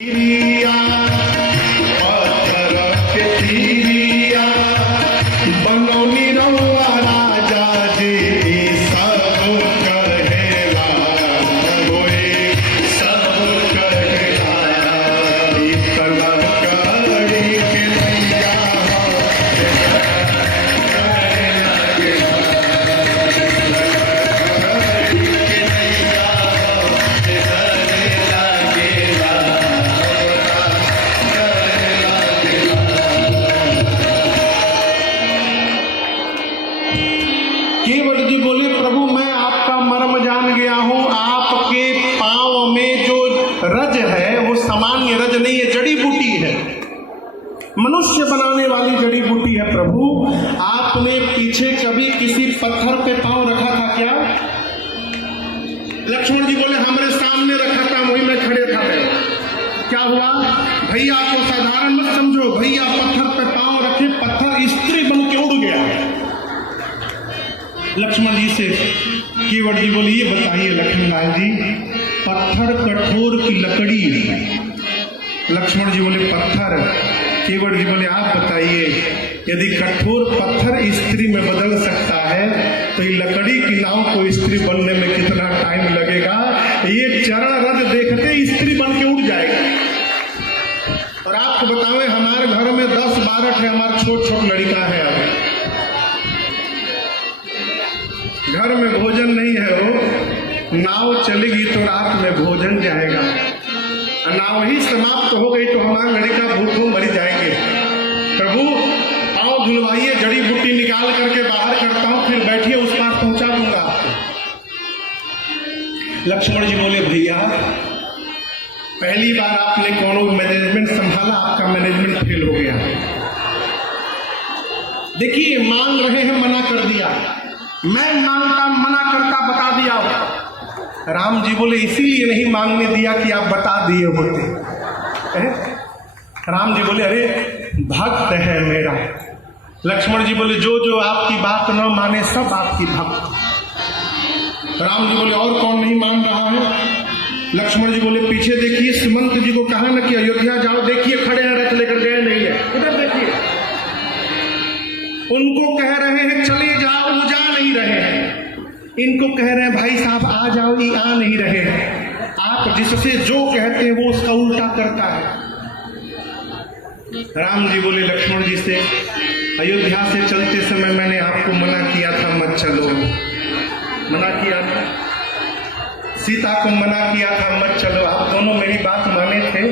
चिड़िया पत्थर के चिड़िया बनौनी रउआ राजा जी सब कहेला होए सब कहेला इतना करी के नैया केवट जी बोले, प्रभु मैं आपका मर्म जान गया हूं। आपके पांव में जो रज है वो सामान्य रज नहीं है, जड़ी बूटी है, मनुष्य बनाने वाली जड़ी बूटी है। प्रभु आपने पीछे कभी किसी पत्थर पे पांव रखा था क्या? लक्ष्मण जी बोले, हमारे सामने रखा था, वही मैं खड़े था। क्या हुआ? भैया को साधारण मत समझो, भैया पत्थर पे पांव रखे, पत्थर स्त्री बन के उड़ गया। लक्ष्मण जी से केवट जी बोले, ये बताइए लक्ष्मणलाल जी, पत्थर कठोर की लकड़ी है। लक्ष्मण जी बोले, पत्थर। केवट जी बोले, आप बताइए, यदि कठोर पत्थर स्त्री में बदल सकता है तो ये लकड़ी की नाव को स्त्री बनने में कितना टाइम लगेगा? ये चरण रथ देखते स्त्री बन के उड़ जाएगा। और आपको बतावे, हमारे घर में 10-12 है, हमारे छोट छोट लड़का है। अब घर में भोजन नहीं है, वो नाव चलेगी तो रात में भोजन जाएगा। नाव ही समाप्त हो गई तो हमारा लड़का भूखों मर जाएंगे। प्रभु पांव धुलवाइए, जड़ी बूटी निकाल करके बाहर करता हूं, फिर बैठिए, उस पार पहुंचा दूंगा आपको। लक्ष्मण जी बोले, भैया पहली बार आपने कौन मैनेजमेंट संभाला, आपका मैनेजमेंट फेल हो गया। देखिए, मांग रहे हैं, मना कर दिया। मैं मांगता मना करता बता दिया हो। राम जी बोले, इसीलिए नहीं मांगने दिया कि आप बता दिए होते। राम जी बोले, अरे भक्त है मेरा। लक्ष्मण जी बोले, जो जो आपकी बात न माने सब आपकी भक्त। राम जी बोले, और कौन नहीं मान रहा है? लक्ष्मण जी बोले, पीछे देखिए, सुमंत जी को कहा न कि अयोध्या जाओ, देखिए खड़े हैं, रथ लेकर गए नहीं है, उधर देखिए। उनको कह रहे हैं चले जाओ, वो जा नहीं रहे हैं। इनको कह रहे हैं भाई साहब आ जाओ, ये आ नहीं रहे हैं। आप जिससे जो कहते हैं वो उसका उल्टा करता है। राम जी बोले लक्ष्मण जी से, अयोध्या से चलते समय मैंने आपको मना किया था मत चलो, मना किया था। सीता को मना किया था मत चलो, आप दोनों मेरी बात माने थे।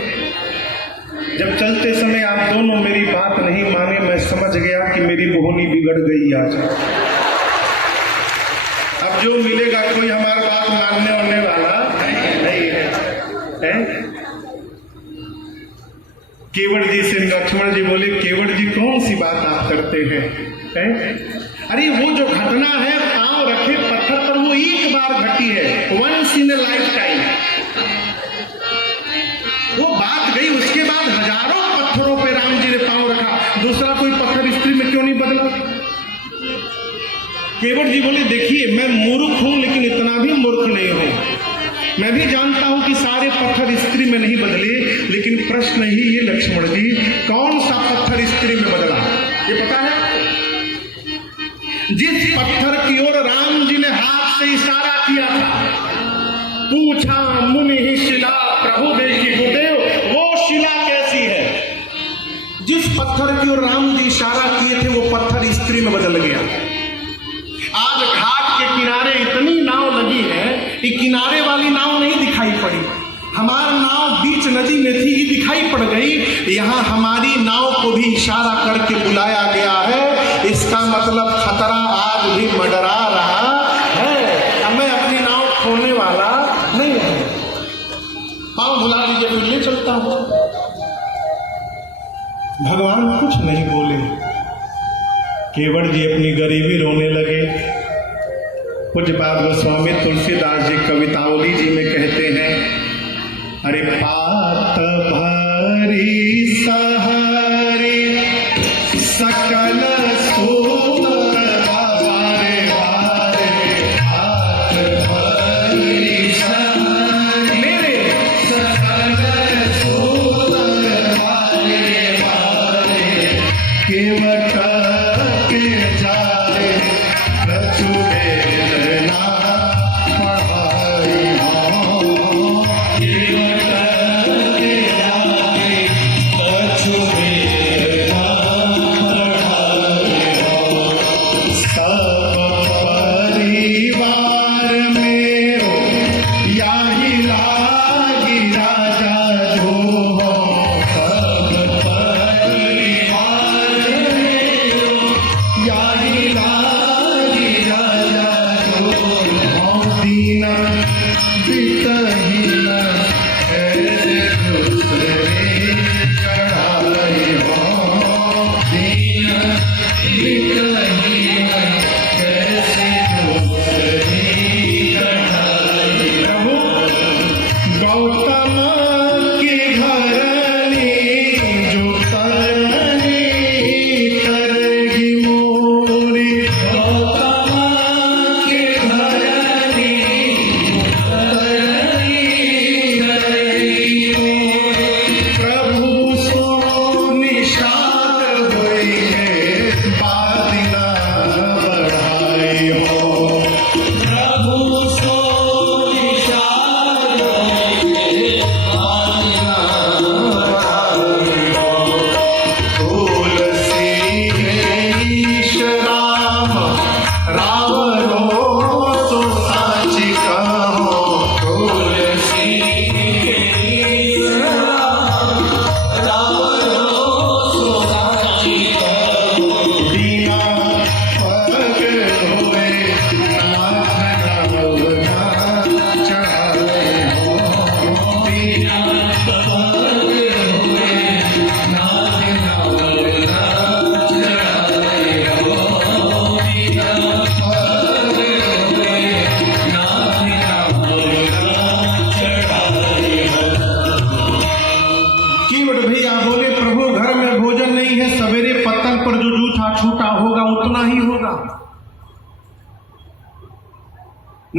जब चलते समय आप दोनों मेरी बात नहीं माने, मैं समझ गया कि मेरी बोहनी बिगड़ गई आज। अब जो मिलेगा, कोई हमारी बात मानने होने वाला नहीं है। केवट जी से लक्ष्मण जी बोले, केवट जी कौन सी बात आप करते हैं? अरे वो जो घटना है, पांव रखे पत्थर पर, वो एक बार घटी है, once in a lifetime. वो बात गई, उसके बाद हजारों पत्थरों पे राम जी ने पांव रखा। दूसरा कोई पत्थर स्त्री में क्यों नहीं बदला? केवट जी बोले, देखिए मैं मूर्ख हूं, लेकिन इतना भी मूर्ख नहीं हूं। मैं भी जानता हूं कि सारे पत्थर स्त्री में नहीं बदले, लेकिन प्रश्न ही ये लक्ष्मण जी, कौन सा पत्थर स्त्री में बदला ये पता है? जिस पत्थर की ओर राम जी ने हाथ से इशारा किया था, पूछा मुनि ही शिला प्रभु देखी गुरुदेव, वो शिला कैसी है? जिस पत्थर की ओर राम जी इशारा किए थे, वो पत्थर स्त्री में बदल गया। आज घाट के किनारे इतनी नाव लगी है कि किनारे वाली नाव नहीं दिखाई पड़ी। हमारी नाव बीच नदी में थी, ये दिखाई पड़ गई। यहाँ हमारी नाव को भी इशारा करके बुलाया गया है। इसका मतलब खतरा आज भी मंडरा रहा है। मैं अपनी नाव खोने वाला नहीं है। पांव धुला लीजिए, फिर ले चलता हूं। भगवान कुछ नहीं बोले। केवट जी अपनी गरीबी रोने लगे। पूज्यपाद गोस्वामी तुलसीदास जी कवितावली जी में कहते हैं, अरे पात भरी सहरी सकल सूर बारे बारे, पात भरी सहरी मेरे सकल सूर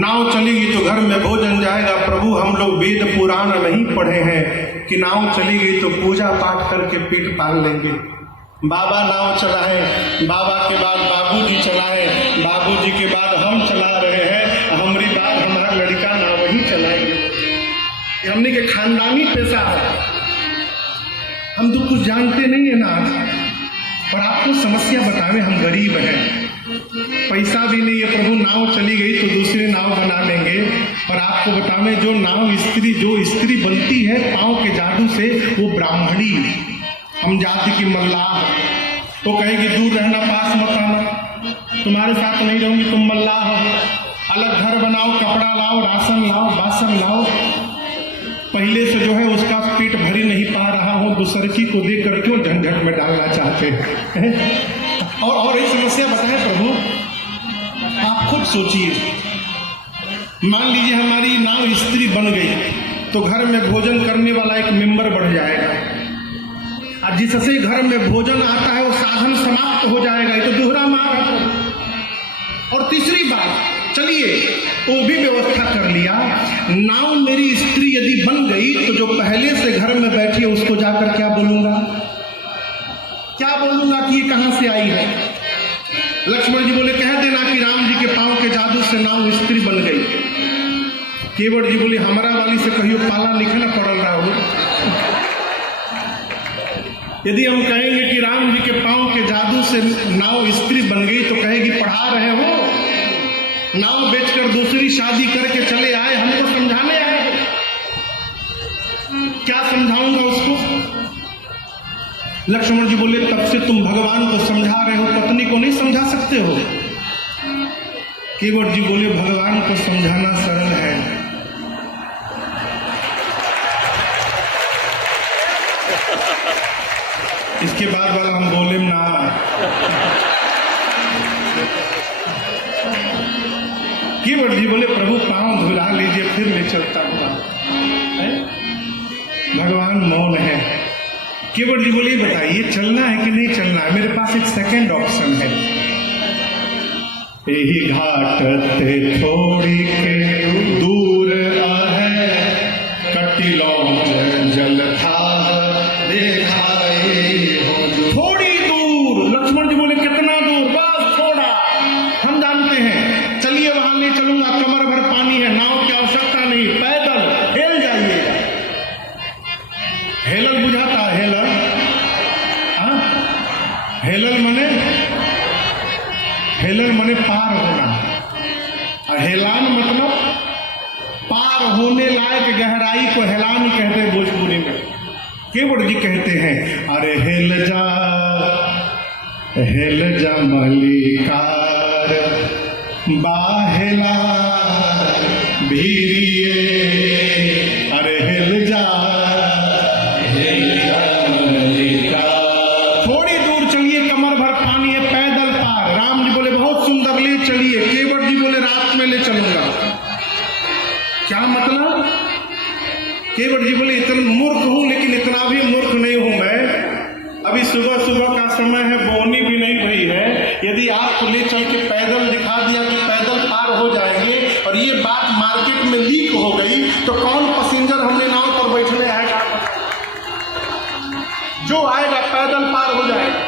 नाव चलेगी तो घर में भोजन जाएगा। प्रभु हम लोग वेद पुराण नहीं पढ़े हैं कि नाव चली गई तो पूजा पाठ करके पेट पाल लेंगे। बाबा नाव चलाए, बाबा के बाद बाबूजी चलाए, बाबूजी के बाद हम चला रहे हैं, हमारी बात हमारा लड़का नाव ही चलाएंगे। ये हमने के खानदानी पैसा है, हम तो कुछ जानते नहीं है ना। और आपको समस्या बतावे, हम गरीब हैं, पैसा भी नहीं है। प्रभु नाव चली गई तो दूसरी नाव बना लेंगे। और आपको बतावे जो स्त्री बनती है पांव के जादू से, वो ब्राह्मणी हम जाति की मल्लाह, वो कहेगी दूर रहना, पास मत आना, तुम्हारे साथ नहीं रहूंगी, तुम मल्लाह हो, अलग घर बनाओ, कपड़ा लाओ, राशन लाओ, बासन लाओ। पहले से जो है उसका पेट भरी नहीं पा रहा हूं, दूसरकी को देकर क्यों झंझट में डालना चाहते हैं। और एक समस्या बताएं प्रभु, आप खुद सोचिए, मान लीजिए हमारी नाव स्त्री बन गई तो घर में भोजन करने वाला एक मेंबर बढ़ जाएगा, और जिससे घर में भोजन आता है वो साधन समाप्त हो जाएगा। ये तो दोहरा मार है। और तीसरी बात, चलिए वो भी व्यवस्था कर लिया, नाव मेरी स्त्री यदि बन गई तो जो पहले से घर में बैठी है उसको जाकर क्या बोलूंगा कि ये कहां से आई है। लक्ष्मण जी बोले कह देना कि राम जी के पांव के जादू से नाव स्त्री बन गई। केवट जी बोले हमारा वाली से कहियो पाला लिखे ना पड़ल रहा हो। यदि हम कहेंगे कि राम जी के पांव के जादू से नाव स्त्री बन गई तो कहेगी पढ़ा रहे हो, नाव बेचकर दूसरी शादी करके चले आए, हमको समझाने आए। क्या समझाऊंगा उसको। लक्ष्मण जी बोले तब से तुम भगवान को समझा रहे हो, पत्नी को नहीं समझा सकते हो। केवट जी बोले भगवान को समझाना सरल है, इसके बाद वाला हम बोले ना। केवट जी बोले प्रभु पांव धुला लीजिए फिर ले चलता हुआ। भगवान मौन है। केवट जी बोले बताइए चलना है कि नहीं चलना है, मेरे पास एक सेकंड ऑप्शन है। यही घाट ते थोड़ी के दूर है, कटिलो जल था देखाए हो। थोड़ी दूर, लक्ष्मण जी बोले कितना दूर, बस थोड़ा, हम जानते हैं, चलिए वहां ले चलूंगा, कमर भर पानी है, नाव की आवश्यकता नहीं, पैदल हेल जाइएगा। हेलल बुझाता है, हेलल हेलल मने पार होना, और हेलान मतलब पार होने लायक गहराई को हेलान कहते हैं भोजपुरी में। केवट जी कहते हैं अरे हेल जा मलिकार बाहेला भीरिए, अरे हेल जा मलिकार। थोड़ी दूर चलिए, कमर भर पानी है, पैदल पार। राम जी बोले बहुत सुंदर, ले चलिए। केवट जी बोले रात में ले चलूंगा। क्या मतलब? केवट जी बोले इतना मूर्ख हूं, लेकिन इतना भी मूर्ख नहीं हूं मैं। अभी सुबह सुबह का समय है, बोनी भी नहीं भई है। यदि आपको ले चल के पैदल दिखा दिया कि पैदल पार हो जाएंगे, और ये बात मार्केट में लीक हो गई, तो कौन पैसेंजर हमने नाव पर बैठने आएगा? जो आएगा पैदल पार हो जाएगा।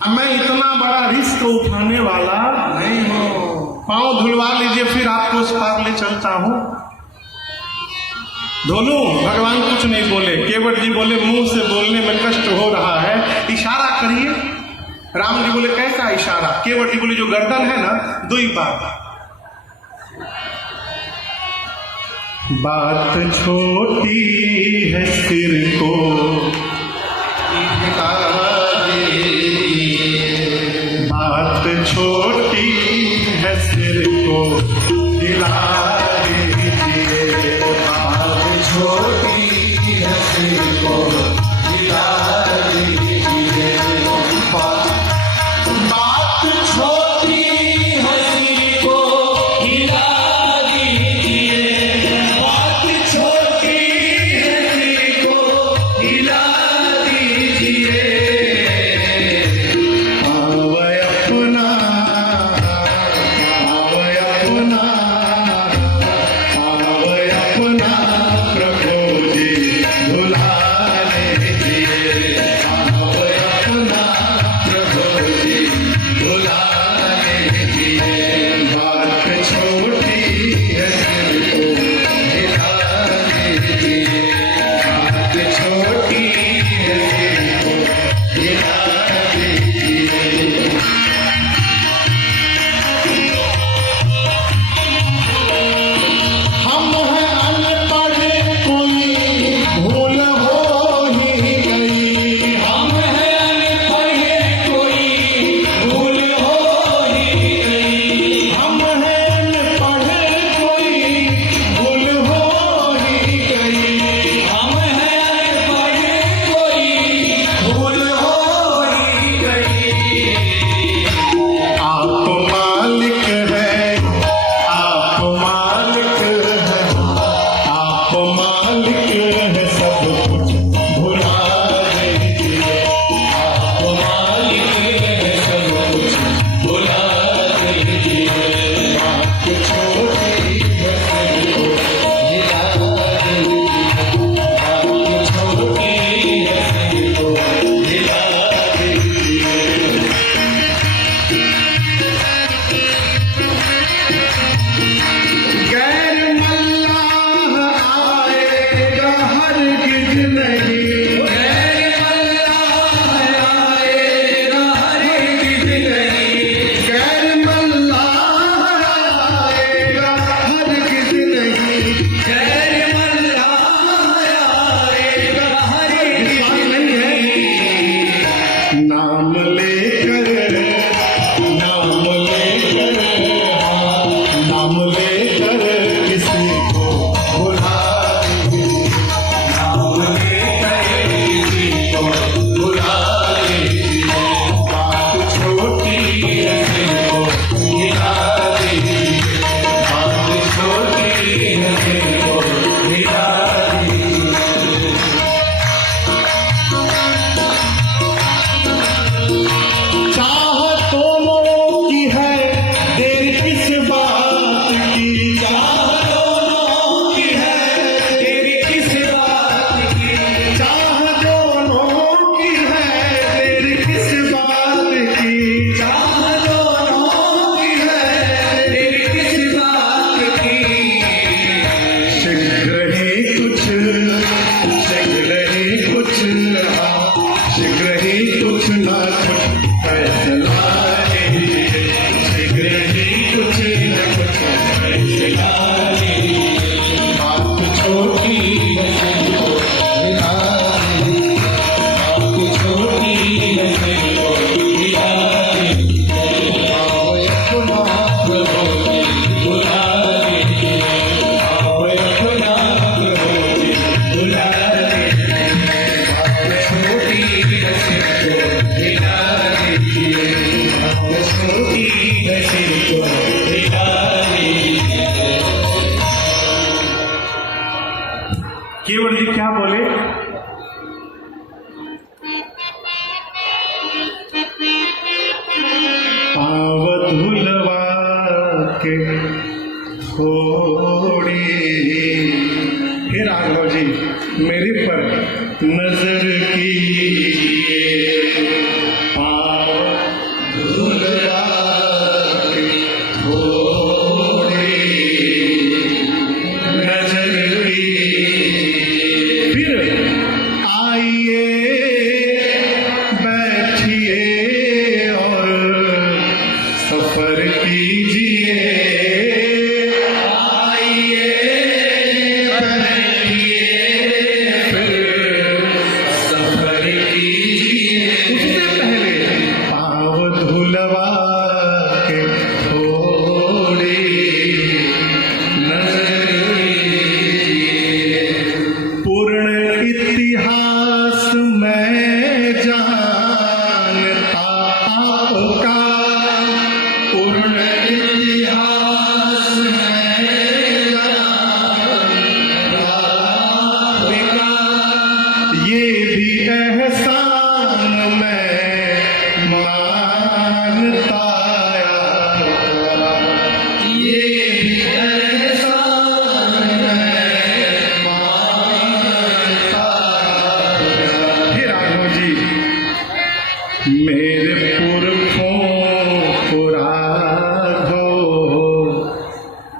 अब मैं इतना बड़ा रिस्क उठाने वाला नहीं हूं। पांव धुलवा लीजिए फिर आपको उस पार ले चलता हूं। धोलू, भगवान कुछ नहीं बोले। केवट जी बोले मुंह से बोलने में कष्ट हो रहा है, इशारा करिए। राम जी बोले कैसा इशारा? केवट जी बोले जो गर्दन है ना, दो ही बात छोटी है सिर को बात छोटी है सिर को हिला दीजिए, बात छोटी है सिर को हिला दीजिए, बात छोटी है सिर को हिला दीजिए, बात छोटी है सिर को हिला दीजिए। थोड़ी। हे राघव जी मेरे पर नजर कीजिए, पाँव धुलवा के थोड़ी नजर कीजिए। फिर आइए बैठिए और सफर कीजिए, आइए बैठिए फिर सफर कीजिए। उससे पहले पाँव धुलवा के थोड़ी नजर कीजिए। पूर्ण इतिहास में जानता आपका, पूर्ण इतिहास में जानता आपका, ये भी एहसान मैं मानता आपका, ये भी एहसान मैं मानता आपका। हे राघव जी मेरे पुरखों को राघव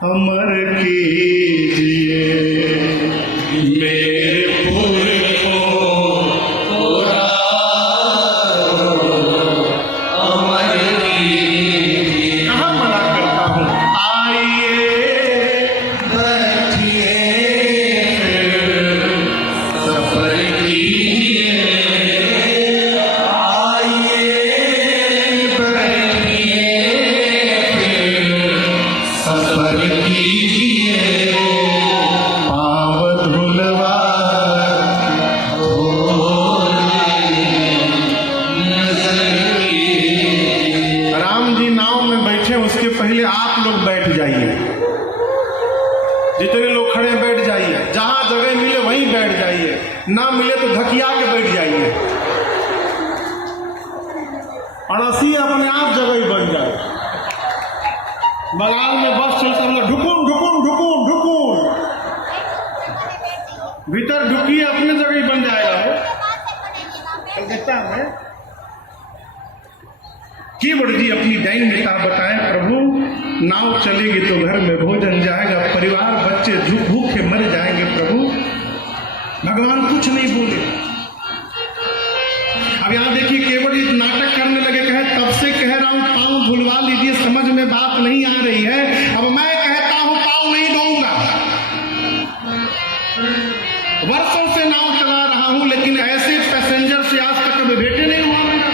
अमर कीजिए, मेरे पुरखों को राघव अमर कीजिए। कहाँ मना करता हूँ, आइए बैठिए फिर सफर कीजिए, आइए बैठिए फिर सफर कीजिए। पाँव धुलवा नजर कीजिए। राम जी नाव में बैठे, उसके पहले आप लोग बैठ जाइए, जितने लोग खड़े बैठ जाइए, जहां जगह मिले वहीं बैठ जाइए, ना मिले तो धकिया के बैठ जाइए, अड़सी अपने आप जगह ही बन जाए। बंगाल में बस चलता है, ढुकुन ढुकुन ढुकुन ढुकुन, भीतर ढुकिए अपने जगह ही बन जाएगा। कहता है केवट जी अपनी दैन्यता बताएं, प्रभु नाव चलेगी तो घर में भोजन जाएगा, परिवार बच्चे भूखे मर जाएंगे। प्रभु भगवान कुछ नहीं बोले। अब यहाँ देखिए केवट जी नाटक करने लगे, कहे तब से कह रहा हूं पाँव धुलवा लीजिए, समझ में बात नहीं आ रही है, अब मैं कहता हूं पाँव नहीं धोऊंगा। वर्षों से नाव चला रहा हूं लेकिन ऐसे पैसेंजर से आज तक कभी भेटे नहीं हुआ मेरा।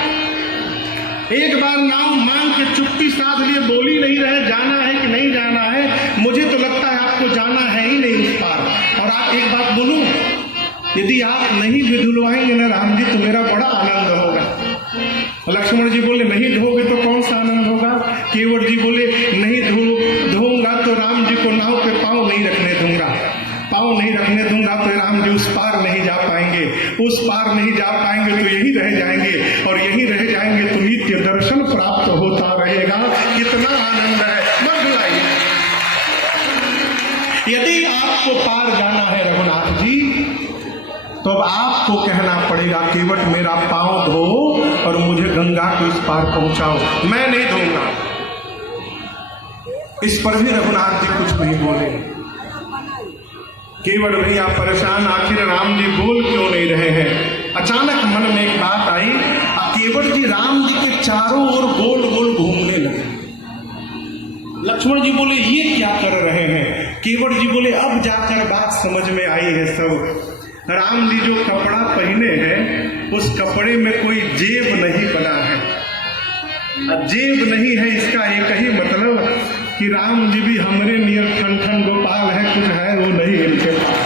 एक बार नाव मांग के चुप्पी साध लिए, बोली नहीं रहे जाना है कि नहीं जाना है। मुझे तो लगता है आपको जाना है ही नहीं उस पार। और आप एक बात बोलूं, यदि आप नहीं भी धुलवाएंगे ना राम जी तो मेरा बड़ा आनंद होगा। लक्ष्मण जी बोले नहीं धोगे तो कौन सा आनंद होगा। केवट जी बोले नहीं धोऊंगा तो राम जी को नाव पे पाँव नहीं रखने दूंगा, पाँव नहीं रखने दूंगा तो राम जी उस पार नहीं जा पाएंगे, उस पार नहीं जा पाएंगे तो यहीं रह जाएंगे, और यहीं रह जाएंगे तो नित्य दर्शन प्राप्त होता रहेगा। कितना आनंद है, मत भुलाइए। यदि आपको पार जाना है रघुनाथ जी तो अब आपको कहना पड़ेगा केवट मेरा पाँव धो और मुझे गंगा के उस पार पहुंचाओ, मैं नहीं धोऊंगा। इस पर भी रघुनाथ जी कुछ नहीं बोले। केवट भैया परेशान, आखिर राम जी बोल क्यों नहीं रहे हैं। अचानक मन में एक बात आई, केवट जी राम जी के चारों ओर गोल गोल घूमने लगे। लक्ष्मण जी बोले ये क्या कर रहे हैं। केवट जी बोले अब जाकर बात समझ में आई है सब। राम जी जो कपड़ा पहने हैं उस कपड़े में कोई जेब नहीं बना है। अब जेब नहीं है इसका एक ही मतलब कि राम जी भी हमरे नियर ठन ठन गोपाल है, कुछ है वो नहीं इनके पास।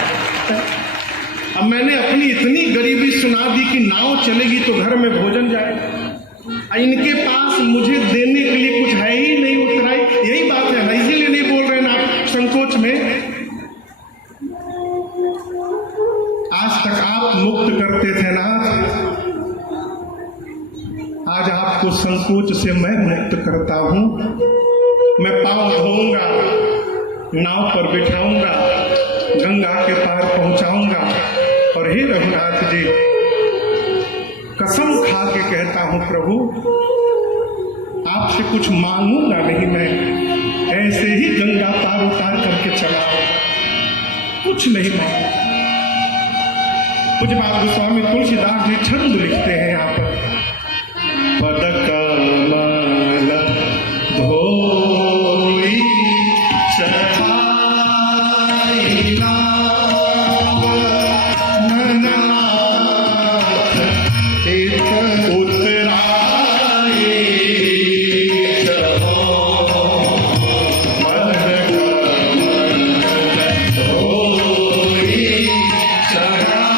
अब मैंने अपनी इतनी गरीबी सुना दी कि नाव चलेगी तो घर में भोजन जाएगा, इनके पास मुझे देने के लिए कुछ है ही नहीं। उतराई यही बात है ना, इसीलिए नहीं बोल रहे ना संकोच में। आज तक आप मुक्त करते थे ना, आज आपको संकोच से मैं मुक्त करता हूं। मैं पाँव धोऊंगा, नाव पर बिठाऊंगा, गंगा के पार पहुंचाऊंगा। और हे रघुनाथ जी, कसम खा के कहता हूं प्रभु, आपसे कुछ मांगूंगा नहीं, मैं ऐसे ही गंगा पार उतार करके चला आऊंगा, कुछ नहीं मांगूंगा। पूज्यपाद गोस्वामी तुलसीदास जी छंद लिखते हैं यहाँ पर, पद कमल धोई चढ़ाई नाव ननाथ उतराई चढ़ो, पद कमल धोई चढ़ाई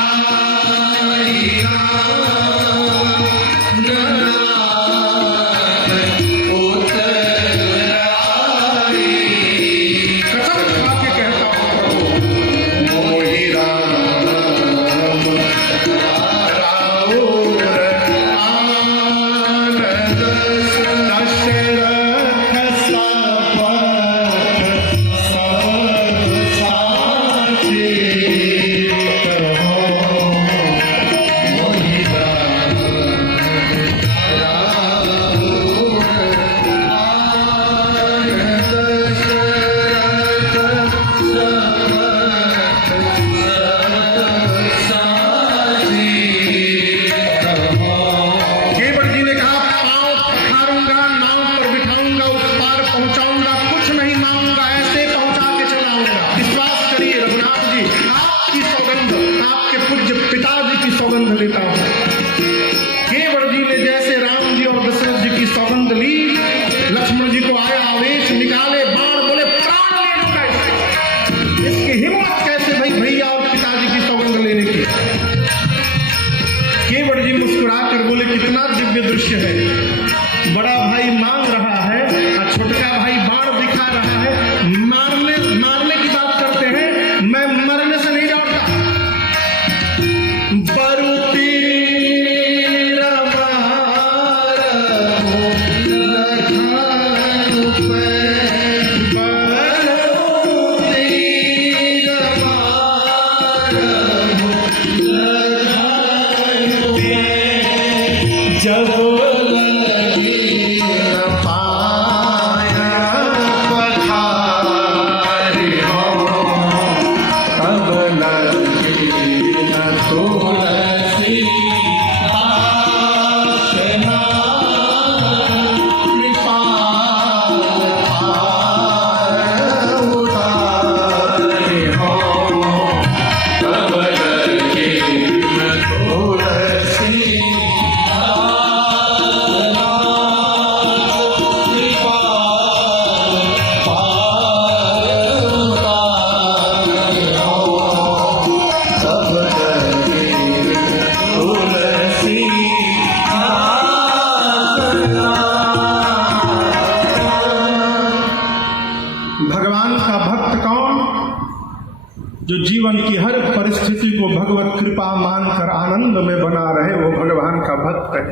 जो जीवन की हर परिस्थिति को भगवत कृपा मानकर आनंद में बना रहे, वो भगवान का भक्त है।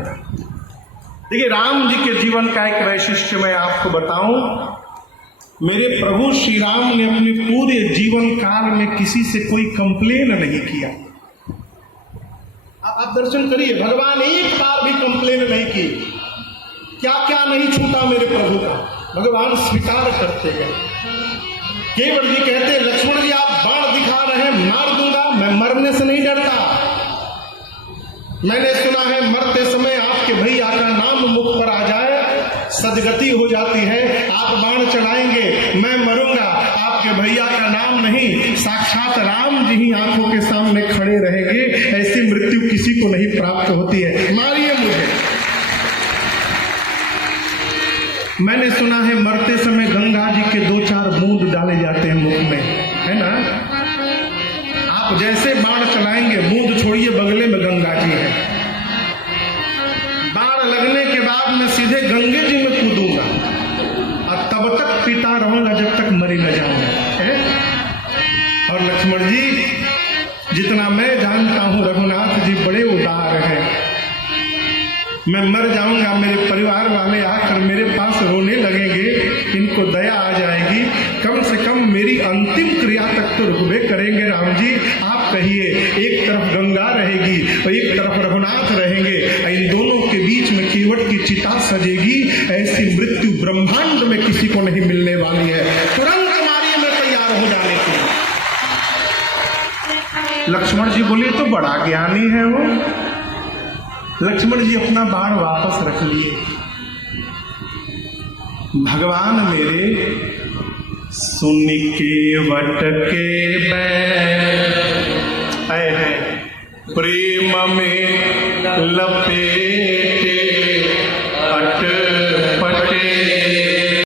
देखिए, राम जी के जीवन का एक वैशिष्ट्य मैं आपको बताऊं। मेरे प्रभु श्री राम ने अपने पूरे जीवन काल में किसी से कोई कंप्लेन नहीं किया। आप दर्शन करिए, भगवान एक बार भी कंप्लेन नहीं की। क्या क्या नहीं छूटा मेरे प्रभु का, भगवान स्वीकार करते गए। केवल जी कहते, लक्ष्मण जी आप बाण दिखा रहे हैं, मार दूंगा, मैं मरने से नहीं डरता। मैंने सुना है मरते समय आपके भैया का नाम मुख पर आ जाए, सदगति हो जाती है। आप बाण चलाएंगे, मैं मरूंगा, आपके भैया का नाम नहीं, साक्षात राम जी ही आंखों के सामने खड़े रहेंगे। ऐसी मृत्यु किसी को नहीं प्राप्त होती है, मारिए मुझे। मैंने सुना है मरते समय गंगा जी के 2-4 बूंद डाले जाते हैं मुख में, है ना। आप जैसे बाण चलाएंगे, बूंद छोड़िए, बगले में गंगा जी है। बाण लगने के बाद मैं सीधे गंगे जी में कूदूंगा और तब तक पीता रहूंगा जब तक मरी न जाऊंगा। और लक्ष्मण जी, जितना मैं जानता हूं रघुनाथ जी बड़े उदार हैं। मैं मर जाऊंगा, मेरे परिवार वाले आकर मेरे पास रोने लगेंगे, इनको को दया आ जाएगी, कम से कम मेरी अंतिम क्रिया तक तो रुकवे करेंगे राम जी। आप कहिए, एक तरफ गंगा रहेगी और एक तरफ रघुनाथ रहेंगे, इन दोनों के बीच में केवट की चिता सजेगी। ऐसी मृत्यु ब्रह्मांड में किसी को नहीं मिलने वाली है। तुरंत मारिए, मैं तैयार हो जाने के लिए। लक्ष्मण जी बोले, तो बड़ा ज्ञानी है वो। लक्ष्मण जी अपना बाण वापस रख लिए। भगवान मेरे सुन के वट के बैर है, प्रेम में लपेट